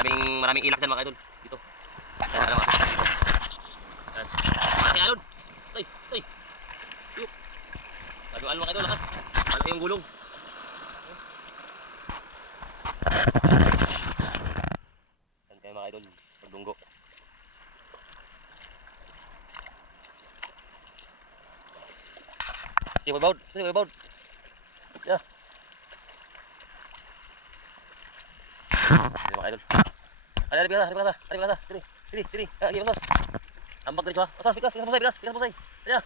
maraming maraming ilak dyan mga idol. Dito. Yan, ano, dito. Yan. Malaki alon. Ay, ay. Yuk. Sabi alon mga idol, lakas. Malaki yung gulong. Yan kayo mga idol, pagdunggo. Sige, may baud. Sige, may baud. Yeah. Sige mga idol. Ari, bigas, ari, bigas, diri, diri, diri, ah, iya, bigas. Ambak. Bigas, bigas, bigas, musay, bigas, bigas, musay. Ayo.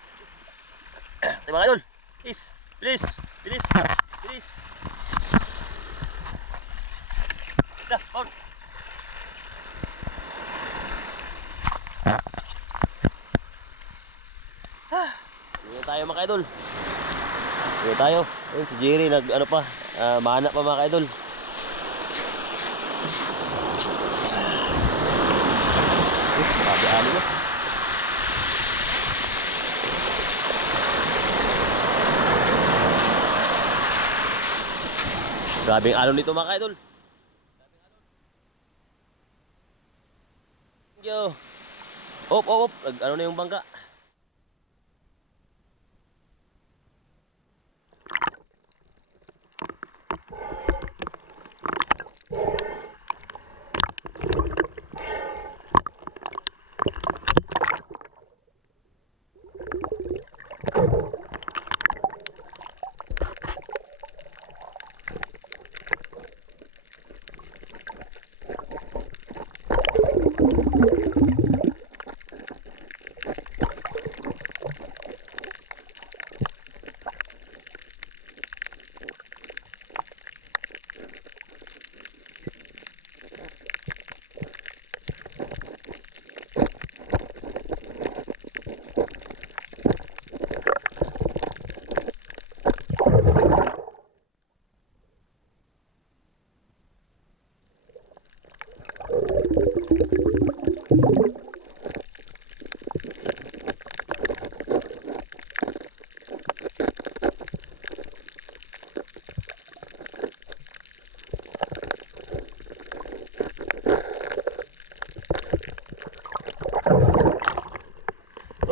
Sige mga idol. Bilis, bilis, bilis, bilis. Dah, baud. Dito tayo mga idol. Dito tayo. Ayun, si Jerry nag ano pa, ah, mana pa mga idol. Grabe ang alon nito mga idol. Thank you. Op, op, op. Ano na yung bangka?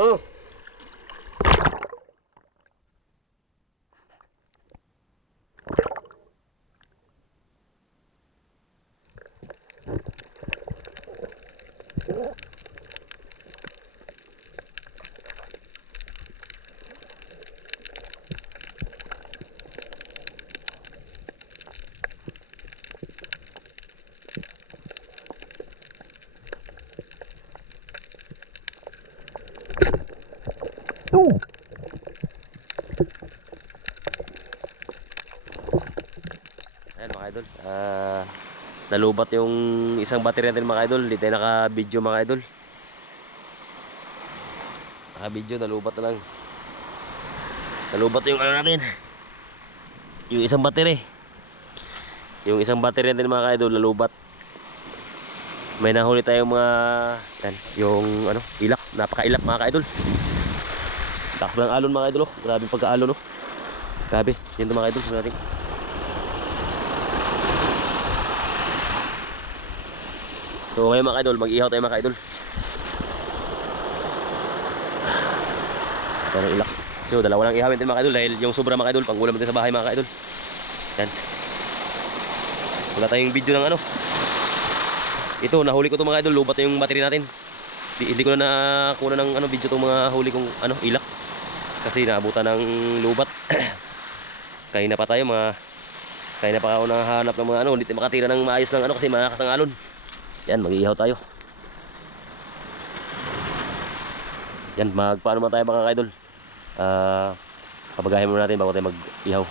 Oh. Ayan mga idol. Ah, nalubat yung isang battery natin mga idol. Hindi tayo naka-video mga idol. Naka-video, nalubat na lang. Nalubat yung ano natin. Yung isang battery. Yung isang battery natin mga idol, nalubat. May nahuli tayong mga yan, yung ano, ilak, napaka-ilak mga idol. Takbo ng alon mga idol, oh. Grabe pagka-alon, oh. Grabe, yan to mga idol, sabi natin. So ngayon mga idol, mag-ihaw tayo mga idol. Pero ilak. So dalawa lang ihawin din mga idol dahil yung sobra mga idol, panggulam din sa bahay mga idol. Yan. Wala tayong video ng ano. Ito, nahuli ko to mga idol, lubat yung battery natin. Di, hindi ko na nakuha ng ano, video tong mga huli kong ano, ilak. Kasi naabutan ng lubat. Kaya na pa tayo mga kaya na pa ako nanghahanap ng mga ano, hindi makatira ng maayos ng ano kasi malakas ang alon. Yan, mag-iihaw tayo. Yan, magpaano man tayo mga idol. Ah, pabagahin muna natin bago tayo mag-ihaw.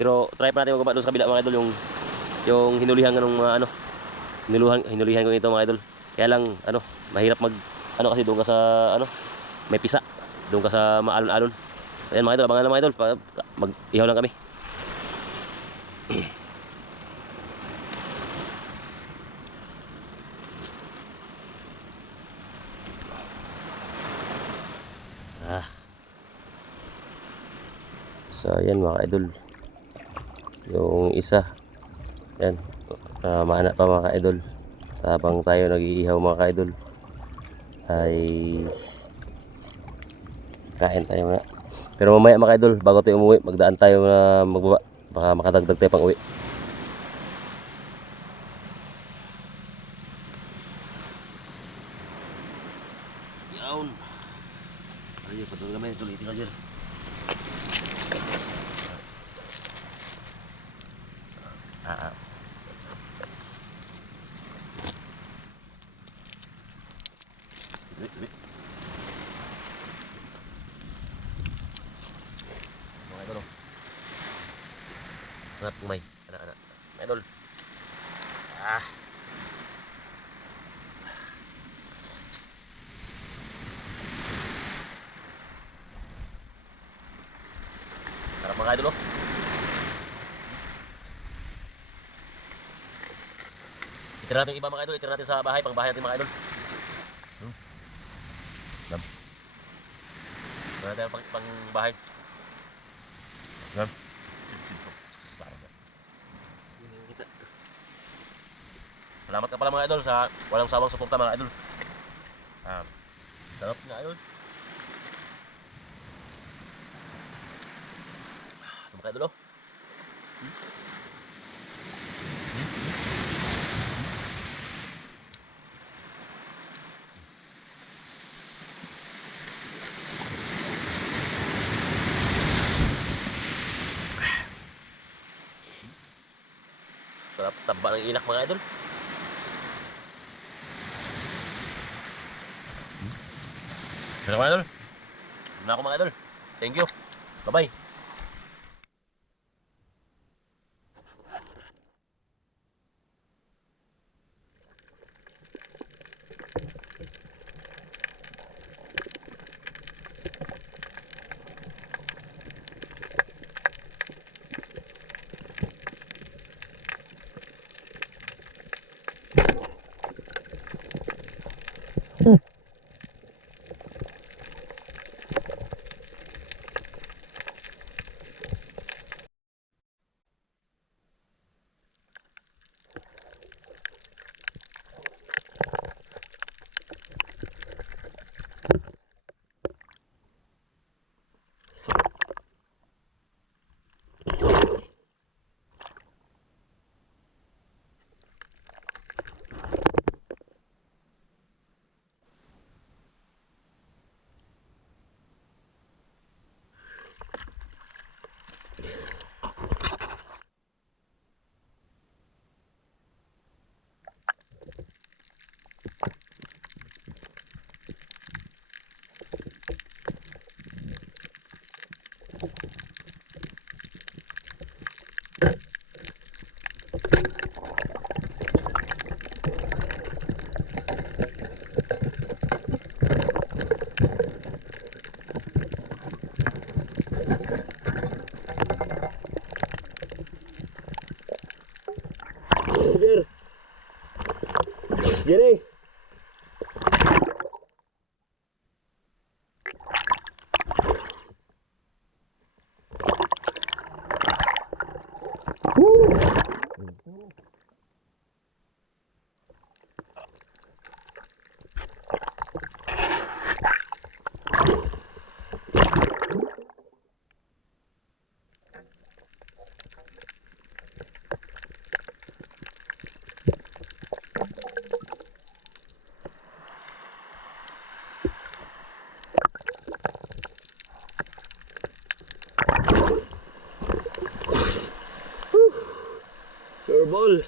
Pero try pa natin magpapa doon sa kabila mga idol yung yung hinulihan ng mga ano. Hinulihan hinulihan ko nito mga idol. Kaya lang ano, mahirap mag ano kasi doon ka sa ano, may pisa. Doon ka sa maalon-alon. Ayan mga idol, abangan lang mga idol, mag-ihaw lang kami. Ah. So, ayan mga idol. Yung isa. Yan. Uh, mana pa mga ka-idol. Habang tayo nag-iihaw mga ka-idol. Ay kain tayo nga. Pero mamaya mga ka-idol, bago tayo umuwi, magdaan tayo na magbaba. Baka makadagdag tayo pang uwi. Yawn. Ayo, patulong kami. Tuloy tinggal dyan. Wait. Mga idol. Anak kumay. Anak, anak. Mga idol. Ah. Sarap mga idol, oh. Itira natin iba mga idol. Itira natin sa bahay. Pang bahay natin mga idol. Hmm. Dam. Itira natin pang, pang bahay. Dam. Salamat ka pala mga idol sa walang sawang suporta mga idol. Ah, sarap nga idol. Ito mga idol oh. Sarap taba ng ilak mga idol. Pero mga idol. Na ako mga idol. Thank you. Bye-bye. Jer. Jerry. बोल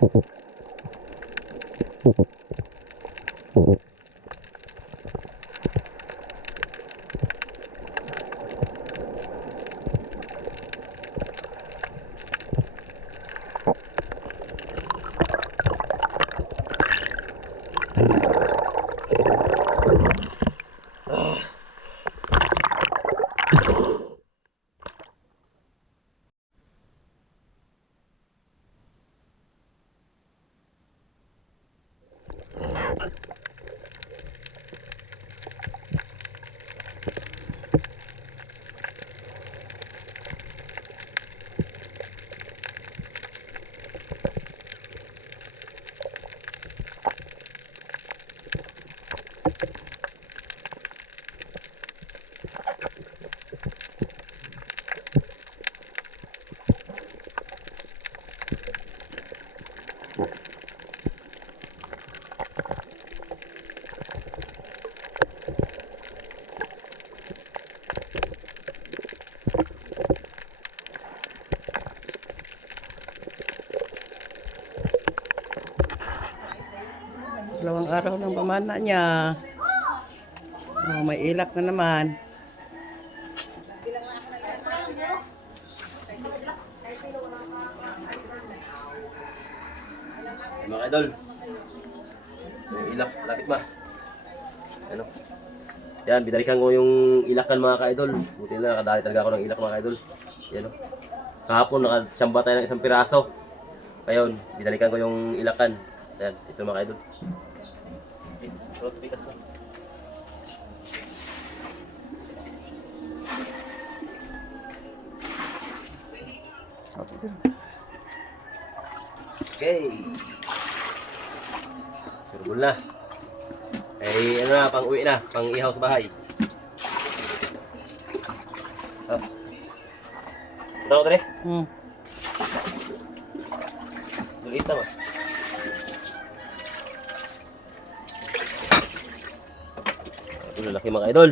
ほほ。ほほ。Ball. araw ng pamana niya. Oh, may ilak na naman. Mga idol. Yung ilak, lapit ba? Ano? Yan, binalikan ko yung ilakan mga ka-idol. Buti na, nakadali talaga ako ng ilak mga ka-idol. Yan o. Kahapon, nakatsamba tayo ng isang piraso. Ngayon, binalikan ko yung ilakan. Yan, ito mga. Okay, so, tikas na. Okay. Surbol na. Eh, ano na, pang uwi na, pang ihaw sa bahay. Ah. Ano ko dali? Hmm. Sulit ba? Ito lalaki mga idol.